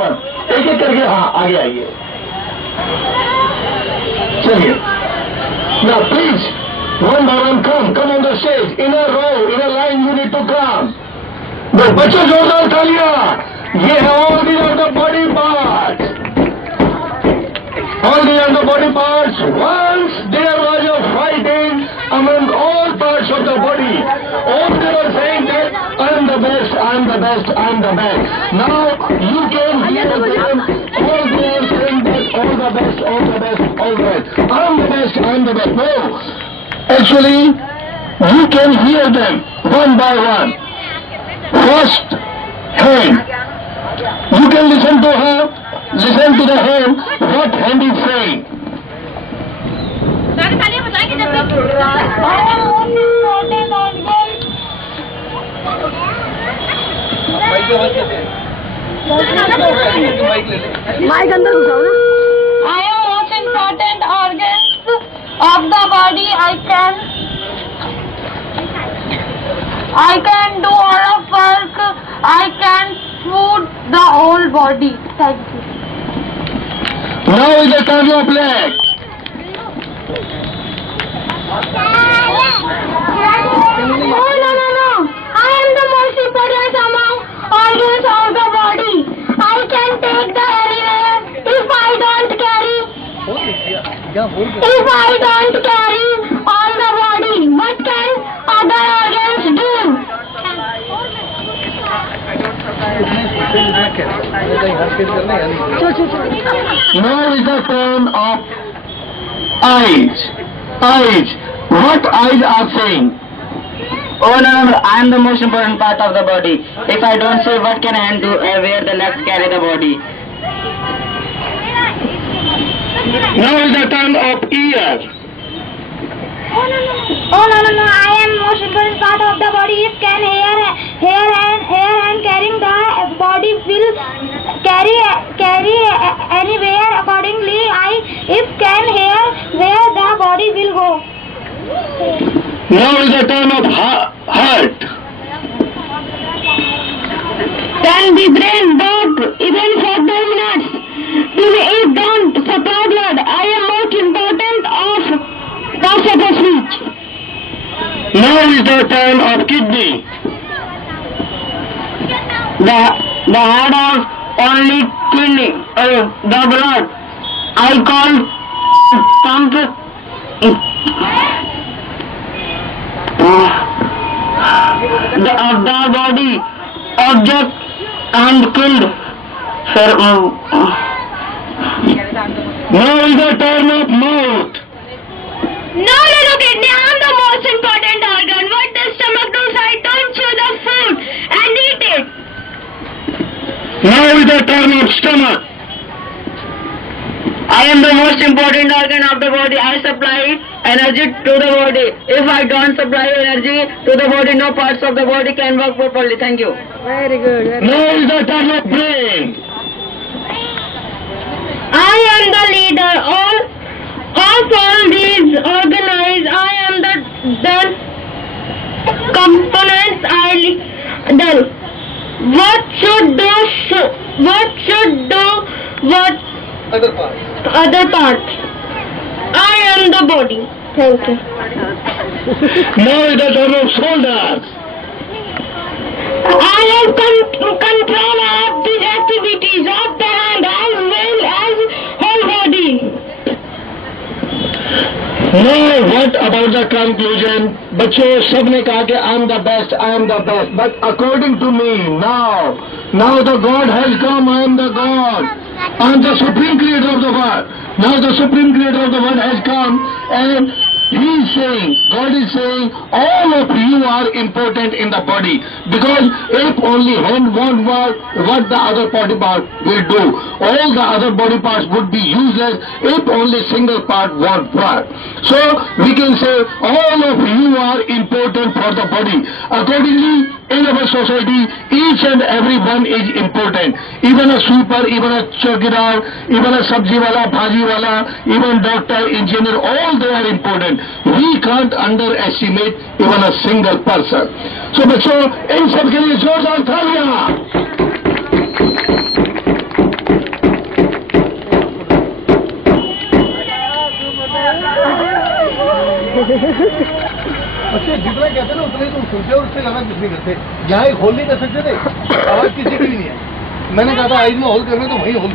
एक एक करके हाँ आगे आइए। चलिए now please one by one come on the stage in a row in a line you need to come। बच्चों जोरदार तालियां। ये है all the other body parts, all the other body parts। Once there was a fighting among all parts of the body, all they were saying that I am the best, I am the best, I am the best। Now you can hear them all they are saying that all the best, all the best, all the best, I am the best, I am the best। No, actually you can hear them one by one। First hand, you can listen to her, listen to the hand, what hand is saying। Mic अंदर घुसाओ ना। I am most important organs of the body। I can do all of work। I can food the whole body। Thank you। Now is the turn of leg। No। I am the most important among organs of the body। I can take the anywhere if I don't carry all the body। What can other organs do? Now is the turn of eyes। What eyes are saying? Oh no, I am the most important part of the body। If I don't say, what can hand do where the legs carry the body? Now is the turn of ear। Oh no, I am most important part of the body। If can hair and carrying the body will carry anywhere accordingly। If can hair where the body will go। Now is the turn of heart। Can the brain work even for 2 minutes? If don't supply blood, I am most important of the speech। Now is the turn of kidney। The heart of only kidney, the blood I call pump of the body object and killed। Now is the turn of mouth। No, kidney, I am the most important organ। What the stomach does, I don't chew the food and eat it। Now is the turn of stomach। I am the most important organ of the body। I supply energy to the body। If I don't supply energy to the body, no parts of the body can work properly। Thank you। Very good। Now is the turn of brain। I am the leader of all these organized। I am the components what should do other parts। I am the body। Thank you। Now is the turn of shoulders। I am control of the activities of the hand as well as whole body। Now what about the conclusion? बच्चों सबने कहा कि I am the best, I am the best, but according to me now the God has come। I am the God, I am the supreme creator of the world। Now the supreme creator of the world has come and He is saying, God is saying, all of you are important in the body, because if only hand won't work, what the other body part will do? All the other body parts would be useless if only single part won't work। So we can say all of you are important for the body। Accordingly, in our society, each and every one is important। Even a sweeper, even a chowkidar, even a sabji wala, bhaji wala, even doctor, engineer, all they are important। We can't underestimate even a single person। So बच्चों इन सब के लिए जोरदार तालियां। बच्चे जितना कहते ना उतना ही तुम सुनते हो, उससे ज्यादा कुछ नहीं करते। यहाँ एक होल नहीं कर सकते थे, आवाज किसी की भी नहीं है। मैंने कहा था आइज में होल करना तो वही होल